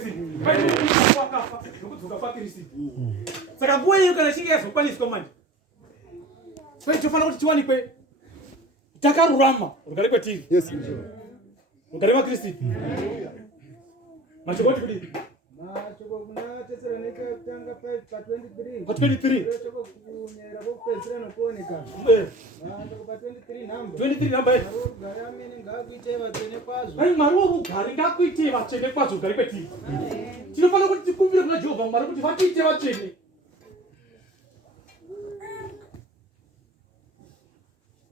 Kristo. Pai kwa kafa nokudzoka kwa Kristo. Saka nguwa iyo kana chinge yazokwaniswa manje. Kwai chofana kuti tiwanikwe takarurama rugare kwetiri. Yes. Rugare kwa Kristo. Machokoti kudi. Machoko kuna Thessalonica kutanga 5:23. Kwa 23. Choko kunyera kupedzera nokuoneka. Machoko pa 23 namba. 23 namba yetu. Rugare amene ngakuite vatsene kwazvo. Ai maruwa rugare ngakuite vatsene kwazvo rugare kwetiri. Tinofana kuti tikumbire kuna Jehovha Mwari kuti vatiite vatsene.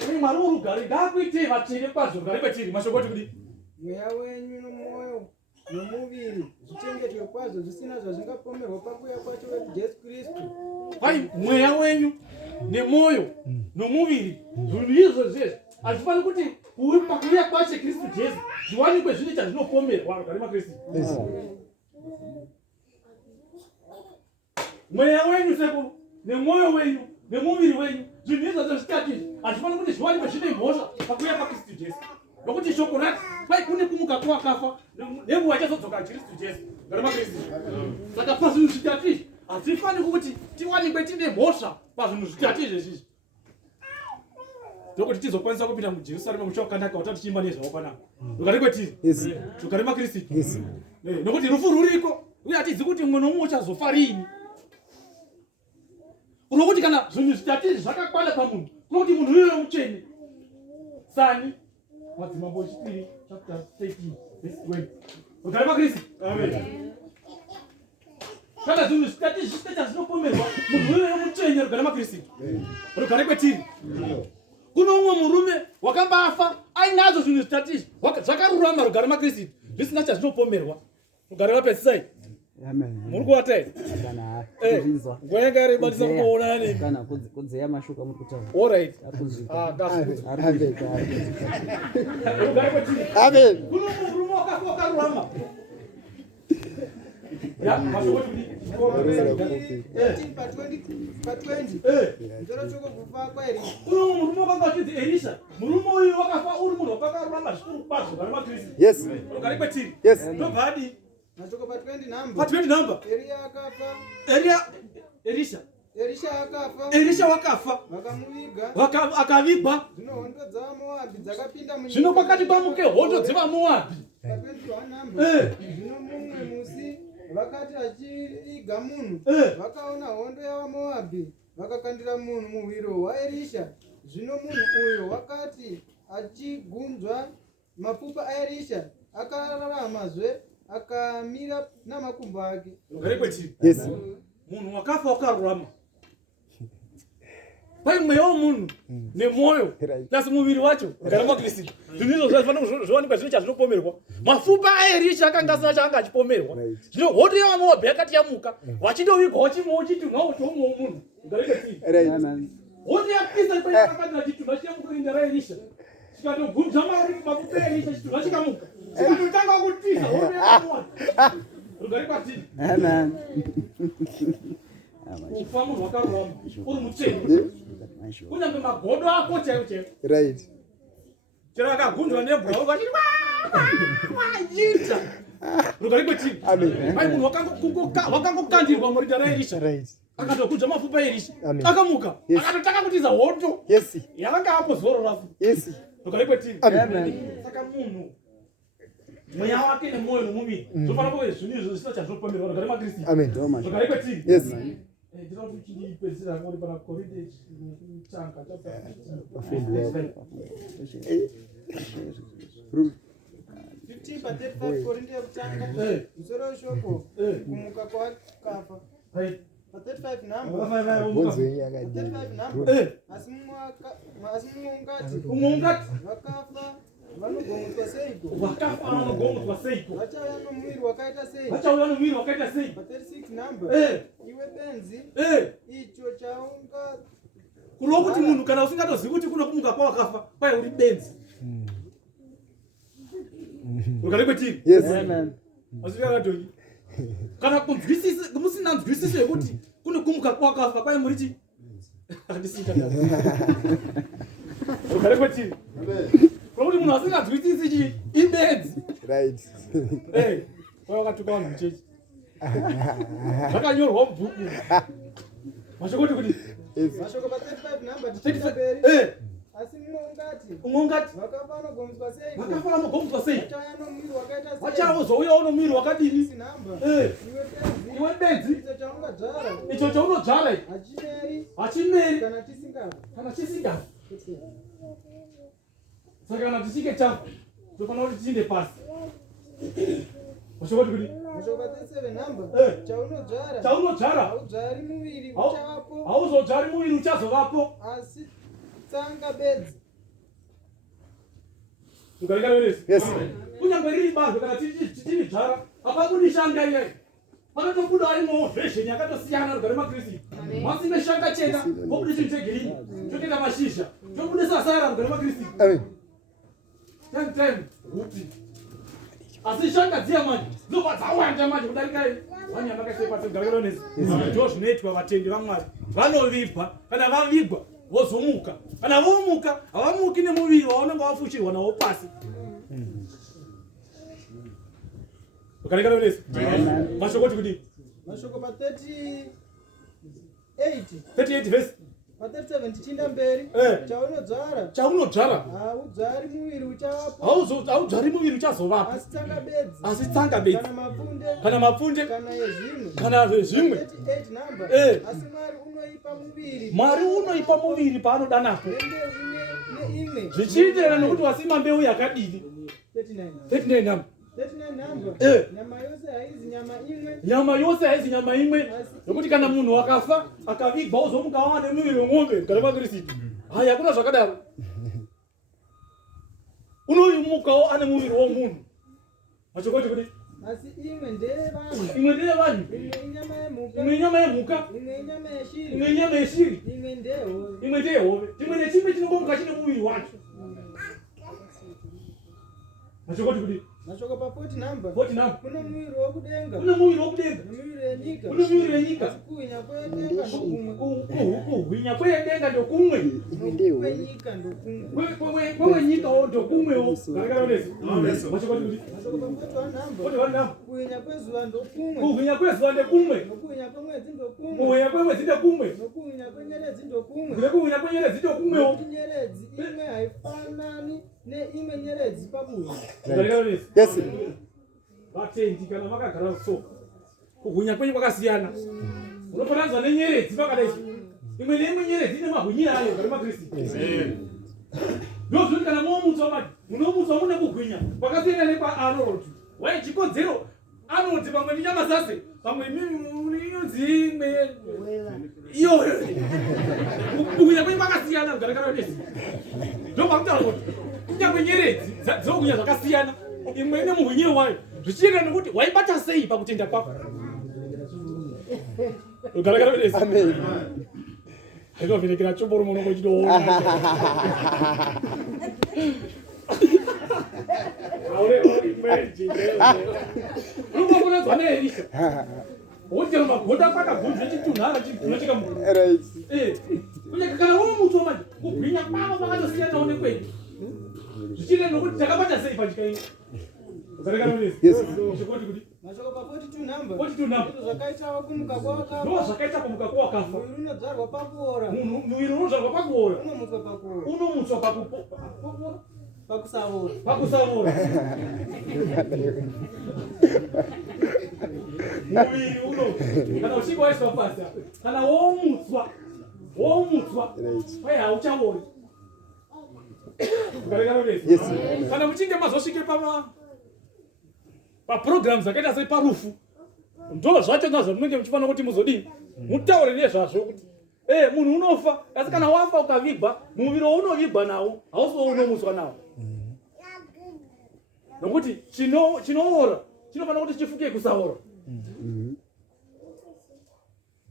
Ai maruwa rugare ngakuite vatsene kwazvo rugare kwetiri. Mashokoti kudi. Mweya wenyu nomwoyo nomuviri zvichengetwe kwazvo zvisina zvazvingapomerwa pakuuya kwacho Jesu Kristu. Hai mweya wenyu nemwoyo nomuviri zvinhu izvo zveshe hazvifani kuti pakuuya kwacho Kristu Jesu zviwanikwe zvine chazvinopomerwa rugare maKristu. Mweya wenyu sekuru nemwoyo wenyu nemuviri wenyu zvinhu izvozvo zvitatu hazvifani kuti zviwanikwe zvine mhosva pakuuya paKristu Jesu. Nokuti shoko rati pai kune kumuka kwakafa nenguva ichazodzoka Kristu Jesu rugare maKristu. Saka pazvinhu zvitatu izvi hazvifani kuti tiwanikwe tine mhosva pazvinhu zvitatu izvezvizvi. Ndokuti tizokwanisa kupinda muJerusarema mucha wakanaka watati tichimba nezvawakanaka. Rugare kwetiri. Rugare maKristu. Nokuti rufu ruriko uye hatidzi kuti mumwe nomumwe uchazofa rini. Unokuti kana zvinhu zvitatu izvi zvakakwana pamunhu kunokuti munhu uyoyo mutsvene. Sani Madzimambo echipiri chapter 13 verse 20. Rugare maKristu. Amen. Kana zvinhu zvitatu izvi zvisina zvinopomerwa munhu uyoyo mutsvene rugare maKristu. Rugare kwetiri. Kuno umwe murume wakambafa ainazo zvinhu zvitatu izvi zvakarurama rugare maKristu zvisina chazvinopomerwa. Rugare mapedzisai. Amen. Muri kuwata here? Kana kuzvinzwa. Nguva yanga yarebatisa kuona nani? Kana kudzeya mashuka muri kutaura. All right. Amen. Rugare kwetiri. Amen. Kuno umwe murume wakarurama. Ya, mashokoti kudi. 18:20. Ndiro choko kufa kwairi. Kuno umwe murume wakanga achinzi Elisha. Murume uyu wakafa uri munhu wakarurama zvikuru kwazvo rugare maKristu. Yes. Rugare kwetiri. Yes. Ndobhadi. Machoko pa 20 namba. Pa 20 namba. Elia akafa. Elisha wakafa. Vakamuviga. Akavigwa. Zvino hondo dzaMoabhi dzakapinda munyika. Zvino pakati pamuke hondo dzevaMoabhi. Pa 21 namba. Zvino mumwe musi vakati achiiga munhu vakaona hondo yavaMoabhi vakakandira munhu muhwiro waErisha. Zvino munhu uyo wakati achigunzva mapfupa aErisha akararamazve akamira namakumbo ake. Rugare kwetiri. Yes. Munhu wakafa wakarurama. Pai mweya womunhu nemwoyo plus muviri wacho rugare maKristu. Zvinhu izvo zvinofanira zviwanikwa zvine chazvinopomerwa. Mapfupa aErisha akanga asina chaanga achipomerwa. Zvino hondo yavaMoabhi yakati yamuka vachindovigwa chitunha choumwe womunhu. Rugare kwetiri. Hondo yapisa payakakandira chitunha chiyamukurinda raErisha. Chikatogudza mapfupa aErisha chitunha chikamuka. Chikatotanga kutiza hondo yavaMoabhi. Rugare kwetiri. Amen. Kufa munhu wakarurama uri mutsvene. Kunyange magodo ako chaiwo chaiwo. Right. Chero akagunzwa nebhwa vachiti waita. Rugare kwetiri. Amen. Pai munhu wakangokandirwa murinda raErisha. Right. Akatogudza mapfupa aErisha. Amen. Akamuka. Yes. Akatotanga kutiza hondo. Yes. Yavanga apo zoro rafu. Yes. Rugare kwetiri. Amen. Saka munhu mweya wake nemwoyo nomuviri zvofanira kuve zvinhu izvo zvisina chazvinopomerwa. Rugare maKristu. Amen. Rugare kwetiri. Yes. Ndinoda kuti chindipedzisira ngori pana Korinde chitanga chapter 15 pa 35 Korinde yekutanga. Musoro weshoko kumuka kwakafa. Pa 35 namba. Bonzo yakadini. 35 namba. Asi mumwe ungati vakafa vanogomutwa seiko? Wakafa vanogomutwa seiko? Vachauya nomuviri wakaita sei? Vachauya nomuviri wakaita sei? Pa 36 namba. Iwe benzi icho chaunga kurova kuti munhu kana usingatozivi kuti kuno kumuka kwawakafa kwai uri benzi. Rugare kwetiri. Yes. Amen. Asivyakadonyi kana kunzwisisa musina nzwisiso yekuti kuno kumuka kwawakafa kwai muri chi handisika. Rugare kwetiri. Amen. Kuti munhu asinganzwisisi chi ibenzi. Right. wakatuka vanhu muchechi zvakanyorwa mubhuku mashoko kuti mashoko pa35 number 35 asi ungati vakafa vanogomutswa sei vachavozouyawo nomwiri wakadini iwe bedzi icho chaunodzvara hachimeri kana chisingafi saka kana tichinge chafa tofanira kuti tichinde pasi mashoko kuti chaunodzvara hauzodzvari muviri uchazovapo asi tsanga bedzi kunyange riri bando kana tichiridzvara hapabudi shanga iyai panotobuda arimwowo vhesheni yakatosiyana rugare makristu masine shanga chena pobuda chinhu chegirini chotoita mashizha tobudisa sara rugare makristu time hupi asi shanga dziya manje dzinobva dzawanda manje kudarika vanyama kaisepatogarakeronesi ndo zvinoitwa vatendi vamwari vanovibva kana vavigwa vozomuka kana vomuka havamuki nemuviri waunenge wafushirwa nawo pasi ukarekaronesi mashoko kuti kudii mashoko pa 38 verse pa 37 tichinda mberi chaunodzvara haudzvari muviri uchawapo haudzvari muviri uchazovapo asi tsanga bedzi kana mapfunde kana zvezvimwe 38 number asi mwari unoipa muviri paanoda napo zvichienderana nokuti wasima mbeu yakadini 39 number nyama yose haizi nyama imwe nokuti kana munhu akafa akavigwa uzomuka wane muviri wemwombe gare makristu haya hakuna zvakadaro unoimukawo ane muviri womunhu machokoti kuti asi imwe ndeyevanhu imwe inyama yemhuka imwe inyama yeshiri imwe ndeyehove imwe nechimwe chinongomuka chine muviri wacho machokoti kuti mashoko pa 40 number kuna muviri wokudenga muviri wenyika kuhwinya kwedenga ndokumwe kwenyikawo ndokumwewo mashoko kuti kuhwinya kwezuva ndokumwe kuhwinya kwemwedzi ndokumwe nokuhwinya kwenyeredzi ndokumwe kuhwinya kwenyeredzi ndokumwewo nyeredzi imwe haifanani neimwe nyeredzi pakuhwinya vatendi kana vakagara so kuhwinya kwenyu kwakasiyana unofananzwa nenyeredzi pakadai imwe neimwe nyeredzi ine mahwinyiro ayo gare makristu ndozvoti kana momutswa mati munomutswa mune kuhwinya kwakasiyana nekwaarnold wai chikodzero arnold pamwe nenyama zase pamwe inonzi imwe iyoyo kuhwinya kwenyu kwakasiyana gare karonesi ndopakutaura kuti kunyange nyeredzi dzokuhwinya zvakasiyana imwe ine muhwinyiro wayo zvichienderana nokuti waibata sei pakutenda kwako ugaragaravesi ainovhenekera chomboro monongo chitoona unokonadzwa neelisha wotikana magoda kwakabvunzve chitunhara chinocheka munhu kunyaka kana womutswa manje kubwinya kwavo kwakatosiyanawo nekwenyu zvichienderana nokuti takabata sei panyika ino mashoko pa 42 number zvakaita kumuka kwawakafa ndo zvakaita kumuka kwawakafa muviri unodzvarwa pakuora muviri unodzvarwa pakuora unomutswa pakusavora muviri uno kana uchinge waiswa pasi kana womutswa kwai hauchaori kana muchinge mazosvike paprogramu zvakaita separufu ndo zvacho nazvo munenge muchifanira kuti muzodini mutaure nezvazvo kuti munhu unofa asi kana wafa ukavigwa muviri waunovigwa nawo hausi waunomutswa nawo nokuti chinoora chinofanira kuti chifuke kusaora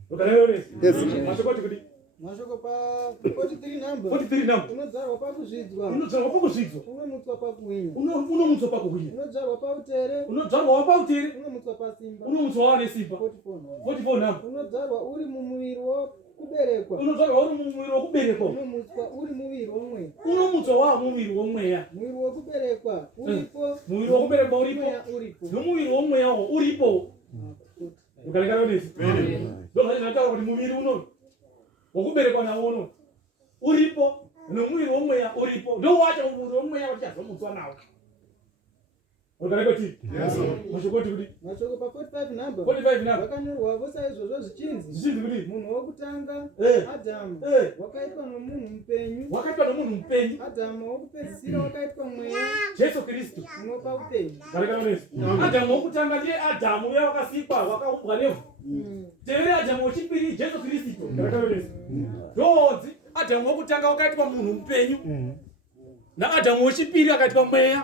ukanaeonesi kuti mashoko pa 43 number unodzvarwa pakuzvidzwa unomutswa pakuhwinya unodzvarwa pautere unomutswa pasimba unomutswa wane simba 44 number unodzvarwa uri mumuviri wokuberekwa. Unozvarwa uri mumwiri wokuberekwa. Unomutswa uri muviri womweya. Unomutswa wa muviri womweya. Muviri wokuberekwa uripo. Muviri wokuberekwa uripo. Nomuviri womweya uripo. Ukarekana nesi. Ndio zvinotaura kuti muviri uno wokuberekwa nawo uno uripo nomuviri womweya uripo. Ndio wacho muviri womweya wachazomutswa nawo. Ukarekana kuti mashokoti kuti mashoko pa 45 number 45 number vakanyorwa vosa izvozvo zvichinzi kuti munhu wokutanga Adamu wakaitwa nomunhu mupenyu. Wakaitwa nomunhu mupenyu. Adamu wokupedzisira wakaitwa mweya. Jesu Kristu unopa upenyu. Karekana nesi. Adamu wokutanga ndiye Adamu uya wakasikwa wakaumbwa nevhu. Tevere Adamu wechipiri Jesu Kristu. Karekana nesi. Ndodzi Adamu wokutanga wakaitwa munhu mupenyu. Na Adamu wechipiri akaitwa mweya.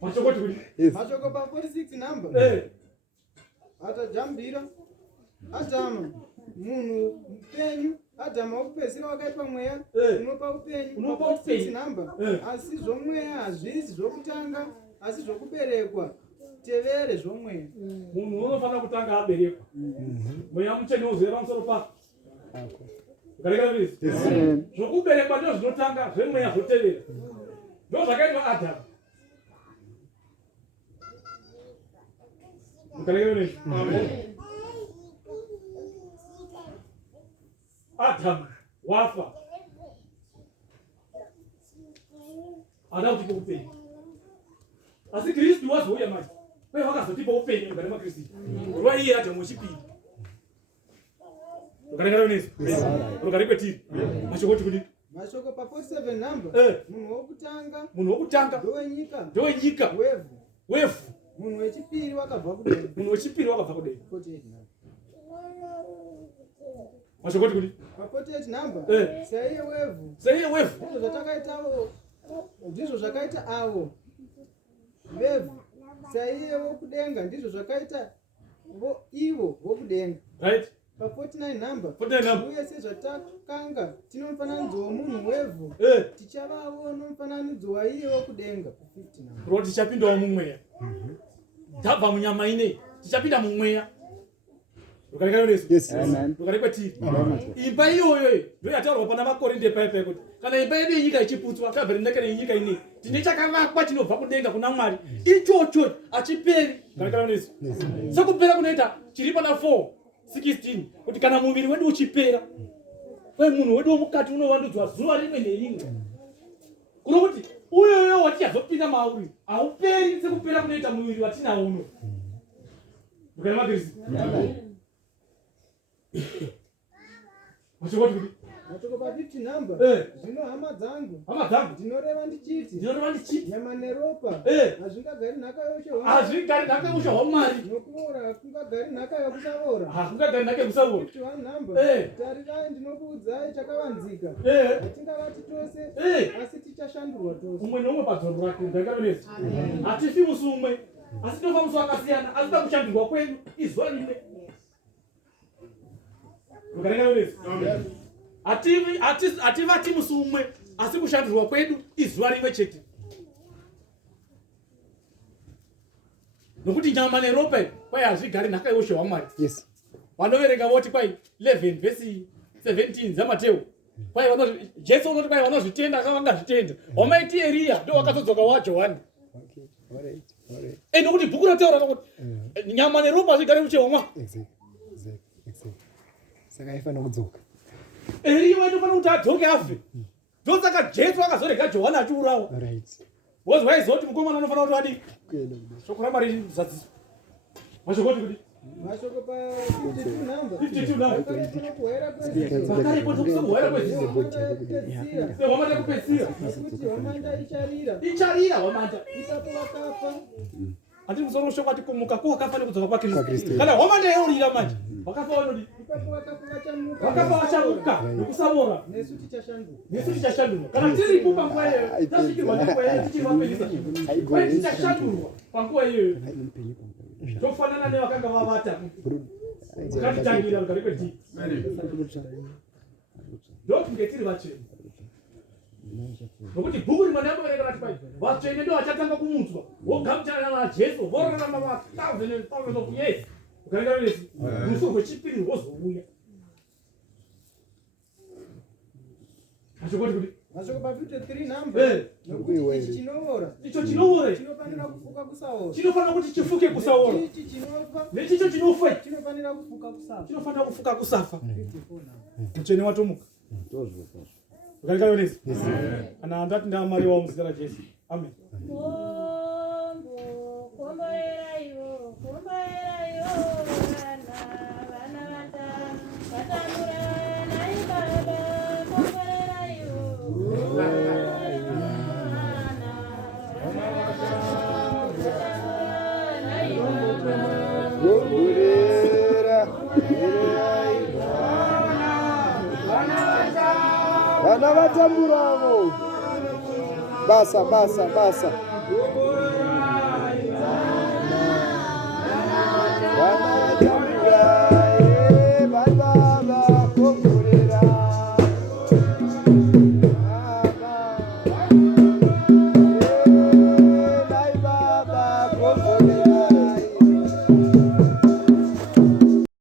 Mashoko pa 46 number atajambira Adamu munhu mupenyu. Adamu wokupedzisira wakaitwa mweya unopa upenyu. Unopa 46 number asi zvomweya hazvisi zvokutanga asi zvokuberekwa. Tevere zvomweya. Munhu unofanira kutanga aberekwa. Mweya mutsvene uzere pamusoro pako. Ukarekana nesi. Zvokuberekwa ndizvo zvinotanga, zvemweya zvotevera. Ndizvo zvakaitwa Adamu. Ukarekana nesi. Adamu wafa. Ada kutipa upenyu. Asi Kristu wazouya manje. Wewe wakazotipa upenyu mukati mwa Kristu. Nguva iye Adamu wechipiri. Ukarekana nesi. Ukarekwe tiri. Mashoko kuti mashoko pa 47 number munhu wokutanga. Munhu wokutanga ndewe nyika. Wevhu. Munhu wechipiri wakabva kudenga. 48 number. Mashoko kuti pa 48 number saiye wevhu. Ndizvo zvakaita avo vevhu. Saiye wokudenga ndizvo zvakaita ivo vokudenga. Right. Pa 49 number uye sezvatakanga tino mufananidzo womunhu wevhu tichavavo nomufananidzo waiye wokudenga. 50 number roti tichapindawo mumweya. Tabva munyama ine tichapinda mumweya. Ukarekana nesi. Yes, amen. Ukarekwa tiri. Imba iyoyo ndio yataurwa pana makorinde paya kuti kana imba yedu yenyika ichiputswa tabernekere yenyika ine tine chakavakwa chinobva kudenga kuna Mwari ichocho achiperi. Ukarekana nesi. Sekupera kunoita chiri pana 4:16 kuti kana muviri wedu uchipera we munhu wedu womukati unovandudzwa zuva rimwe nerimwe. Kunokuti uyoyo watichazopinda mauri hauperi sekupera kunoita muviri watinawo uno. Mukati mwa Kristu. Mashoko kuti mashoko pa 50 number zvino hama dzangu ndinoreva ndichiti nyama neropa hazvingagari nhaka youshe hwaMwari nokuora hakungagari nhaka yokusavora. 51 number tarirai ndinokuudzai chakavanzika hatingavati tose asi tichashandurwa tose. umwe neumwe padzoro rake. Ndakaonesa hatifi musi umwe asi tofa musi wakasiyana asi pakushandurwa kwedu izuva rimwe. Ukarekana nesi. Hativati musi umwe asi kushandurwa kwedu izuva rimwe chete. Nokuti nyama neropa kwai hazvigari nhaka youshe hwaMwari. Yes. Vanoverenga voti kwai 11 vesi 17 dzaMateo. Kwai vanozvi Jesu unoti kwai vanozvitenda akavanga zvitenda. Wamaiti Eria ndio wakazodzoka waJohani. Okay. All right. Nokuti bhuku rataura kuti nyama neropa hazvigari muche hwaMwari. Exactly. Saka aifanira kudzoka. Eria waitofana kuti adzoke afe. Ndosaka Jesu akazorega Johani achiurawa. Right. Wozwa aizoti mukomana unofana kuti adii. Shoko raMwari zadziswa. Mashokoti kuti mashoko pa 52 number 52 number kuhera zakari kwanza kuhera kwezi wamanda kupesira kuti wamanda icharira wamanda isapo vakafa. ati musoro shoko ati kumuka ko akafa nekudzoka kwa Kristu. Kana wamanda yorira manje vakafa vanodi ipapo vakafa vachamuka. Vakafa vachamuka nekusavora nesu tichashandurwa. Kana tiri kupa nguva iyoyo tasvikirwa nenguva iyoyo tichivapedzisa kwai tichashandurwa panguva iyoyo. Tofanana nevakanga vavata ngatitangira ukarekwe ti ndokunge tiri vachena nokuti bhuku rimwe yambovereka rati pai vatsvene ndo vachatanga kumutswa wogamuchana najesu vorarama ma 1000 of years ukarenga resi rufu rwechipiri rwozouya ashokoti kuti mashoko pa 53 number nokuti ichi chinoora icho chinoora chinofanira kufuka kusaora chinofanira kuti chifuke kusaora ichi chinofa nechicho chinofa chinofanira kufuka kusafa chinofanira kufuka kusafa mutsvene watomuka ukarenga resi kana andati ndamariwa muzita rajesu amen. Vana vatamburawo basa basa basa vana vatambura baba komborera baba komborera